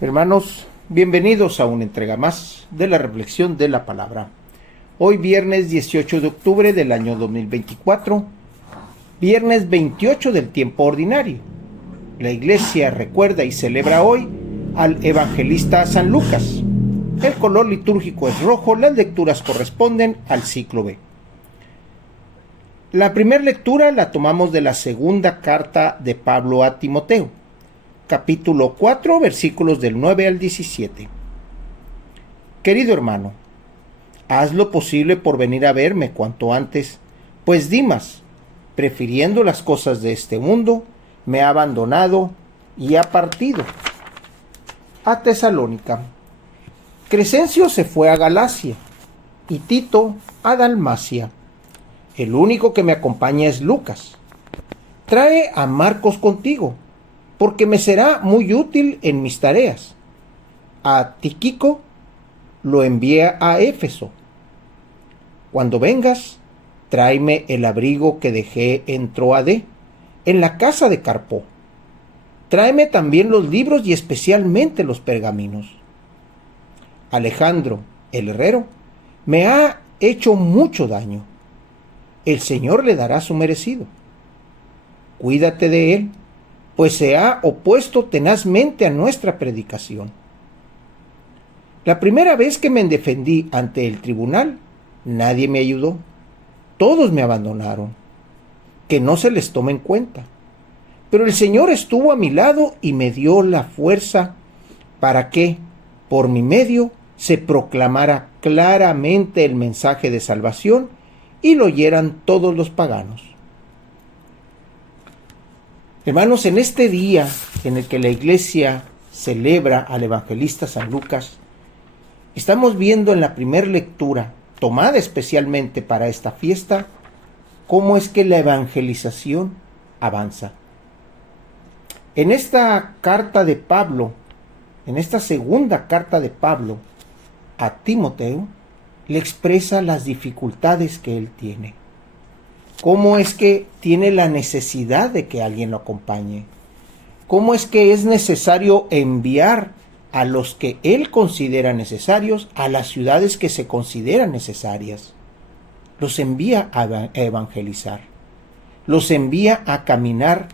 Hermanos, bienvenidos a una entrega más de la reflexión de la palabra. Hoy viernes 18 de octubre del año 2024, viernes 28 del tiempo ordinario. La Iglesia recuerda y celebra hoy al evangelista San Lucas. El color litúrgico es rojo, las lecturas corresponden al ciclo B. La primera lectura la tomamos de la segunda carta de Pablo a Timoteo, capítulo 4, versículos del 9 al 17. Querido hermano, haz lo posible por venir a verme cuanto antes, pues Dimas, prefiriendo las cosas de este mundo, me ha abandonado y ha partido a Tesalónica. Crescencio se fue a Galacia y Tito a Dalmacia. El único que me acompaña es Lucas. Trae a Marcos contigo, porque me será muy útil en mis tareas. A Tíquico lo envié a Éfeso. Cuando vengas, tráeme el abrigo que dejé en Troade, en la casa de Carpo. Tráeme también los libros y especialmente los pergaminos. Alejandro, el herrero, me ha hecho mucho daño. El Señor le dará su merecido. Cuídate de él, pues se ha opuesto tenazmente a nuestra predicación. La primera vez que me defendí ante el tribunal, nadie me ayudó. Todos me abandonaron. Que no se les tome en cuenta. Pero el Señor estuvo a mi lado y me dio la fuerza para que, por mi medio, se proclamara claramente el mensaje de salvación y lo oyeran todos los paganos. Hermanos, en este día en el que la Iglesia celebra al evangelista San Lucas, estamos viendo en la primera lectura, tomada especialmente para esta fiesta, cómo es que la evangelización avanza. En esta carta de Pablo, en esta segunda carta de Pablo a Timoteo, le expresa las dificultades que él tiene. ¿Cómo es que tiene la necesidad de que alguien lo acompañe? ¿Cómo es que es necesario enviar a los que él considera necesarios a las ciudades que se consideran necesarias? Los envía a evangelizar. Los envía a caminar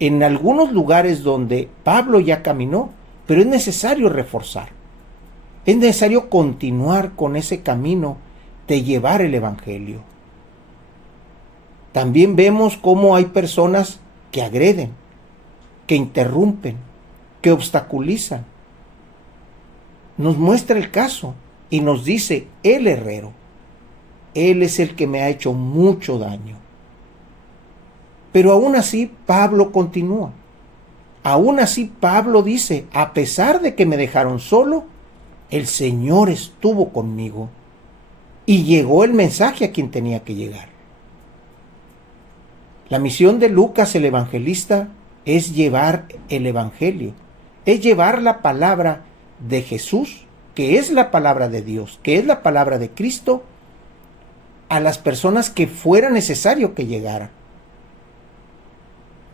en algunos lugares donde Pablo ya caminó, pero es necesario reforzar. Es necesario continuar con ese camino de llevar el evangelio. También vemos cómo hay personas que agreden, que interrumpen, que obstaculizan. Nos muestra el caso y nos dice el herrero. Él es el que me ha hecho mucho daño. Pero aún así Pablo continúa. Aún así Pablo dice, a pesar de que me dejaron solo, el Señor estuvo conmigo y llegó el mensaje a quien tenía que llegar. La misión de Lucas el evangelista es llevar el evangelio, es llevar la palabra de Jesús, que es la palabra de Dios, que es la palabra de Cristo, a las personas que fuera necesario que llegara.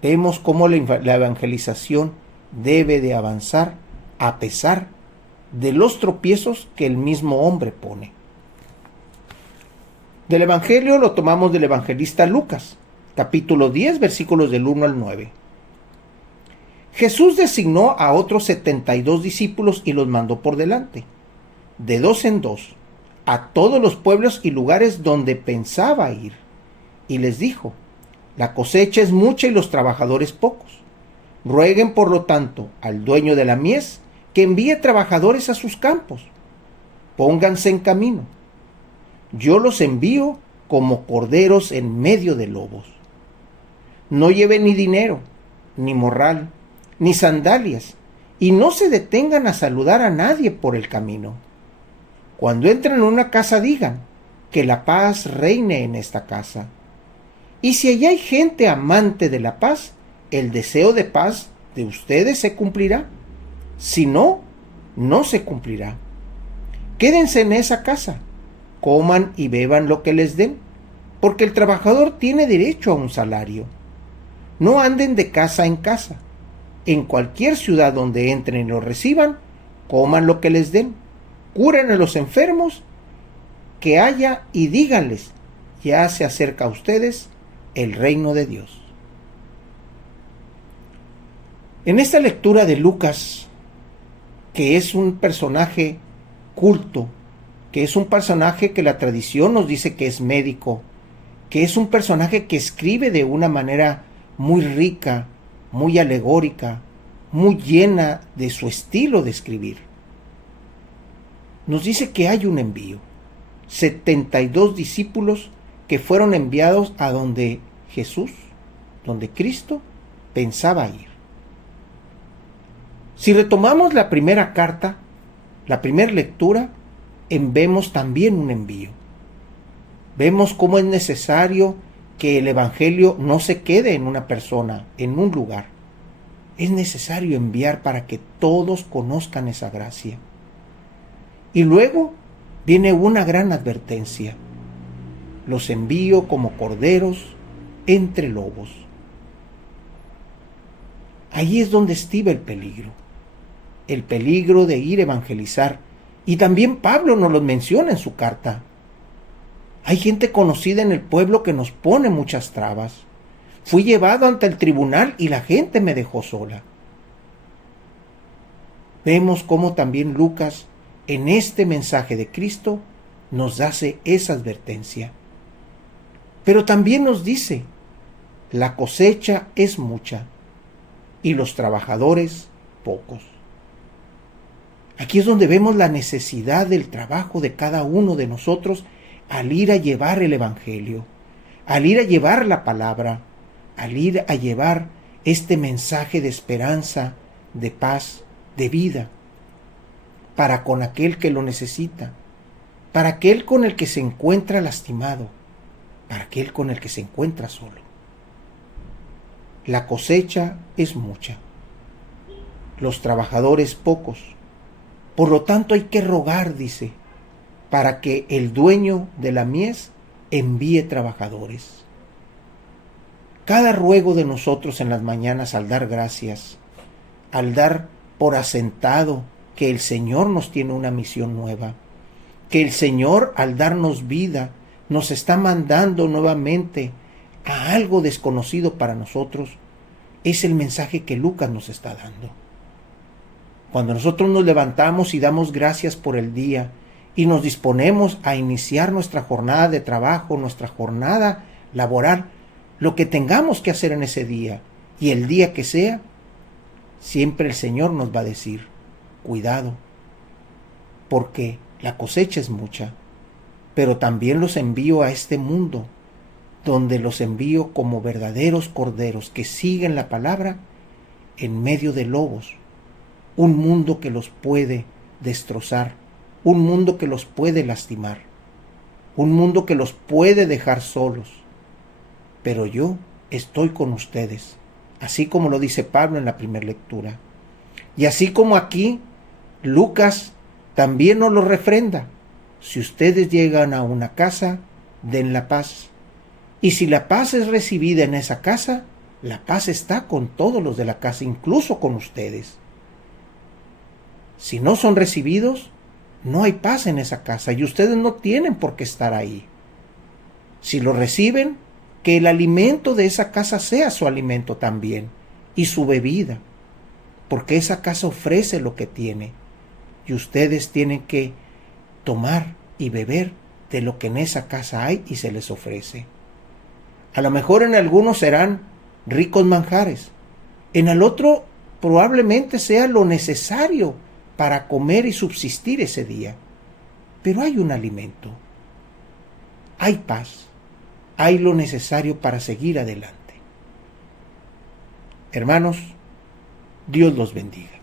Vemos cómo la evangelización debe de avanzar a pesar de los tropiezos que el mismo hombre pone. Del Evangelio lo tomamos del evangelista Lucas, capítulo 10, versículos del 1 al 9. Jesús designó a otros 72 discípulos y los mandó por delante, de dos en dos, a todos los pueblos y lugares donde pensaba ir, y les dijo: la cosecha es mucha y los trabajadores pocos. Rueguen, por lo tanto, al dueño de la mies que envíe trabajadores a sus campos. Pónganse en camino. Yo los envío como corderos en medio de lobos. No lleven ni dinero, ni morral, ni sandalias, y no se detengan a saludar a nadie por el camino. Cuando entren en una casa digan, que la paz reine en esta casa. Y si allá hay gente amante de la paz, el deseo de paz de ustedes se cumplirá. Si no, no se cumplirá. Quédense en esa casa, coman y beban lo que les den, porque el trabajador tiene derecho a un salario. No anden de casa en casa. En cualquier ciudad donde entren y los reciban, coman lo que les den, curen a los enfermos que haya y díganles, ya se acerca a ustedes el reino de Dios. En esta lectura de Lucas, que es un personaje culto, que es un personaje que la tradición nos dice que es médico, que es un personaje que escribe de una manera muy rica, muy alegórica, muy llena de su estilo de escribir, nos dice que hay un envío. 72 discípulos que fueron enviados a donde Jesús, donde Cristo pensaba ir. Si retomamos la primera carta, la primera lectura, vemos también un envío. Vemos cómo es necesario que el Evangelio no se quede en una persona, en un lugar. Es necesario enviar para que todos conozcan esa gracia. Y luego viene una gran advertencia. Los envío como corderos entre lobos. Ahí es donde estriba el peligro de ir a evangelizar. Y también Pablo nos lo menciona en su carta. Hay gente conocida en el pueblo que nos pone muchas trabas. Fui llevado ante el tribunal y la gente me dejó sola. Vemos cómo también Lucas, en este mensaje de Cristo, nos hace esa advertencia. Pero también nos dice, la cosecha es mucha y los trabajadores pocos. Aquí es donde vemos la necesidad del trabajo de cada uno de nosotros al ir a llevar el Evangelio, al ir a llevar la palabra, al ir a llevar este mensaje de esperanza, de paz, de vida, para con aquel que lo necesita, para aquel con el que se encuentra lastimado, para aquel con el que se encuentra solo. La cosecha es mucha, los trabajadores pocos. Por lo tanto hay que rogar, dice, para que el dueño de la mies envíe trabajadores. Cada ruego de nosotros en las mañanas al dar gracias, al dar por asentado que el Señor nos tiene una misión nueva, que el Señor al darnos vida nos está mandando nuevamente a algo desconocido para nosotros, es el mensaje que Lucas nos está dando. Cuando nosotros nos levantamos y damos gracias por el día y nos disponemos a iniciar nuestra jornada de trabajo, nuestra jornada laboral, lo que tengamos que hacer en ese día y el día que sea, siempre el Señor nos va a decir, cuidado, porque la cosecha es mucha, pero también los envío a este mundo, donde los envío como verdaderos corderos que siguen la palabra en medio de lobos, un mundo que los puede destrozar, un mundo que los puede lastimar, un mundo que los puede dejar solos. Pero yo estoy con ustedes, así como lo dice Pablo en la primera lectura. Y así como aquí, Lucas también nos lo refrenda. Si ustedes llegan a una casa, den la paz. Y si la paz es recibida en esa casa, la paz está con todos los de la casa, incluso con ustedes. Si no son recibidos, no hay paz en esa casa y ustedes no tienen por qué estar ahí. Si lo reciben, que el alimento de esa casa sea su alimento también y su bebida, porque esa casa ofrece lo que tiene y ustedes tienen que tomar y beber de lo que en esa casa hay y se les ofrece. A lo mejor en algunos serán ricos manjares, en el otro probablemente sea lo necesario para comer y subsistir ese día, pero hay un alimento, hay paz, hay lo necesario para seguir adelante. Hermanos, Dios los bendiga.